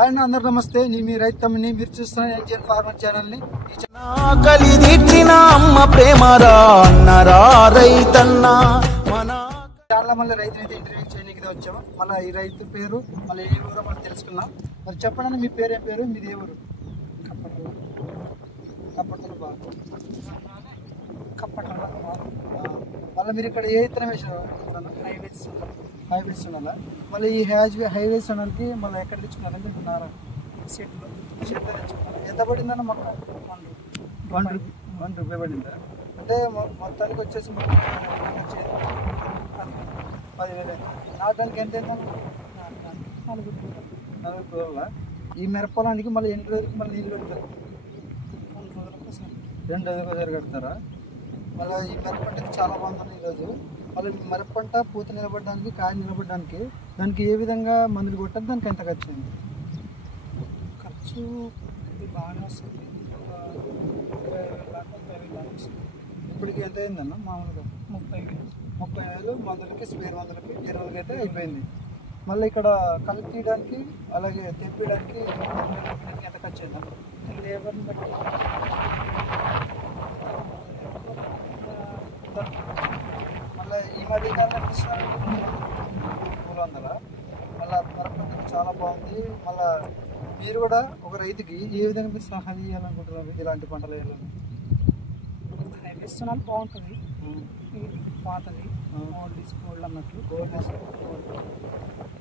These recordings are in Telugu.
ఆయన అందరు నమస్తే. మీ రైతమ్మని మీరు చూస్తున్న ఎన్జిఎన్ ఫార్మర్ ఛానల్ ని. చాలా మళ్ళీ రైతు అయితే ఇంటర్వ్యూ చేయడానికి వచ్చాము. మళ్ళీ ఈ రైతు పేరు మళ్ళీ ఏ ఊరో మనం తెలుసుకున్నాం. మరి చెప్పండి, మీ పేరు ఏం పేరు, మీది ఏ ఊరు? కప్పట్ల మళ్ళీ మీరు ఇక్కడ ఏ ఇతరం వేసారు? హైవేస్ ఉండాలా? మళ్ళీ ఈ హైవేస్ ఉండడానికి మళ్ళీ ఎక్కడ తెచ్చుకున్నారని చెప్తున్నారా? షెడ్లో తెచ్చుకున్నారు. ఎంత పడిందన్న మొక్క? 1 రూపాయి పడిందా? అంటే మొత్తానికి వచ్చేసి 10,000. నాటడానికి ఎంత అయిందన్న? 4 రోజుల. ఈ మిరపొలానికి మళ్ళీ ఎన్ని రోజులకి మళ్ళీ నీళ్ళు పెడతారు? 2 రోజులకు ఒకసారి కడతారా? మళ్ళీ ఈ మిరపంట చాలా బాగుంటుంది ఈరోజు. మళ్ళీ మిరపంట పూత నిలబడడానికి, కాయ నిలబడడానికి దానికి ఏ విధంగా మందులు కొట్టాలి? దానికి ఎంత ఖర్చు అయింది? ఖర్చు ఇది బాగానే వస్తుంది. 20,000 దాకా 30,000 దాకా వస్తుంది. ఇప్పటికి ఎంత అయిందన్న? మామూలుగా 30,000 మందులకి, స్పేర్ మందులకి, ఎరువులకి అయితే అయిపోయింది. మళ్ళీ ఇక్కడ కలిపి తీయడానికి అలాగే తెప్పడానికి ఎంత ఖర్చు అయిందన్న? లేబర్ని బట్టి మళ్ళీ ఈ మధ్య కాలంలో ఇస్తున్నారు 300. మళ్ళీ మిరపంట చాలా బాగుంది. మళ్ళీ మీరు కూడా ఒక రైతుకి ఏ విధంగా మీరు సలహా ఇవ్వాలనుకుంటున్నారు ఇలాంటి పంటలు వేయాలని? హైవేస్ బాగుంటుంది. పాతది ఓల్డ్ అన్నట్లు.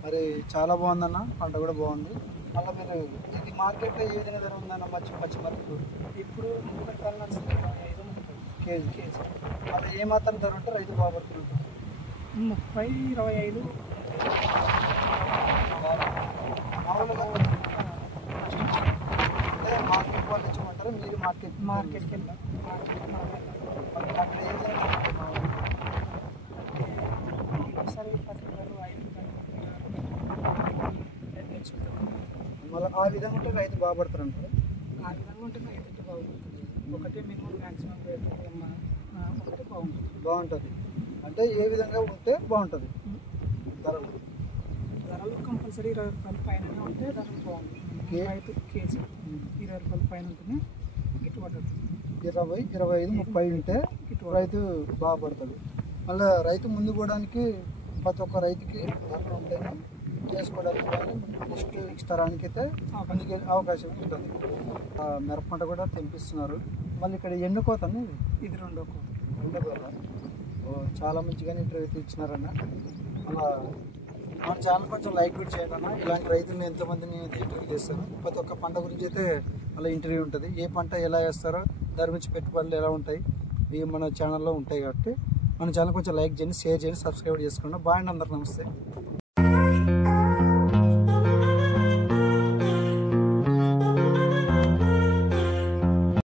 మరి చాలా బాగుందన్న, పంట కూడా బాగుంది. మళ్ళీ మీరు ఇది మార్కెట్లో ఏ విధంగా ధర ఉందన్న పచ్చిమిరపకు? ఇప్పుడు 30 కేజీ. మళ్ళీ ఏ మాత్రం ధర ఉంటే రైతు బాగుపడుతున్నారు? 30, 25. మామూలుగా అంటే మార్కెట్ వాళ్ళు ఇచ్చమంటారు, మీరు మార్కెట్కి వెళ్ళాం. అక్కడ ఏ విధంగా ఒకసారి 10 రూపాయలు, 5 రూపాయలు తెచ్చుకుంటాం. మళ్ళీ ఆ విధంగా ఉంటే రైతు బాగుపడతారు అంటారు. ఆ విధంగా ఉంటే రైతు బాగుంటుంది. ఒకటి మినిమం మ్యాక్సిమం రేట్ ఒకటి బాగుంటుంది. అంటే ఏ విధంగా ఉంటే బాగుంటుంది? ధరలు కంపల్సరీ 20 రూపాయల పైన ఉంటే ధరలు బాగుంటుంది. రైతు కేజీ 20 రూపాయల పైన ఉంటేనే గిట్టుబాటు అవుతుంది. 20, 25, 30 ఉంటే రైతు బాగుపడుతుంది. మళ్ళీ రైతు ముందు పోవడానికి ప్రతి ఒక్క రైతుకి ధరలు ఉంటాయి చేసుకోవడానికి, కానీ నెక్స్ట్ తరానికి అయితే ముందుకు అవకాశం ఉంటుంది. మిరపంట కూడా తెంపిస్తున్నారు. మళ్ళీ ఇక్కడ ఎన్నుకోతాను ఇది రెండో కోత. చాలా మంచిగానే ఇంటర్వ్యూ ఇచ్చినారన్న. అలా మన ఛానల్ కొంచెం లైక్ కూడా చేయండి అన్న. ఇలాంటి రైతులను ఎంతోమందిని అయితే ఇంటర్వ్యూ చేస్తాను. ప్రతి ఒక్క పంట గురించి అయితే అలా ఇంటర్వ్యూ ఉంటుంది. ఏ పంట ఎలా వేస్తారో దాని గురించి పెట్టుబడులు ఎలా ఉంటాయి ఇవి మన ఛానల్లో ఉంటాయి. కాబట్టి మన ఛానల్ కొంచెం లైక్ చేయండి, షేర్ చేయండి, సబ్స్క్రైబ్ చేసుకోండి. బాయ్ అండి, అందరికి నమస్తే.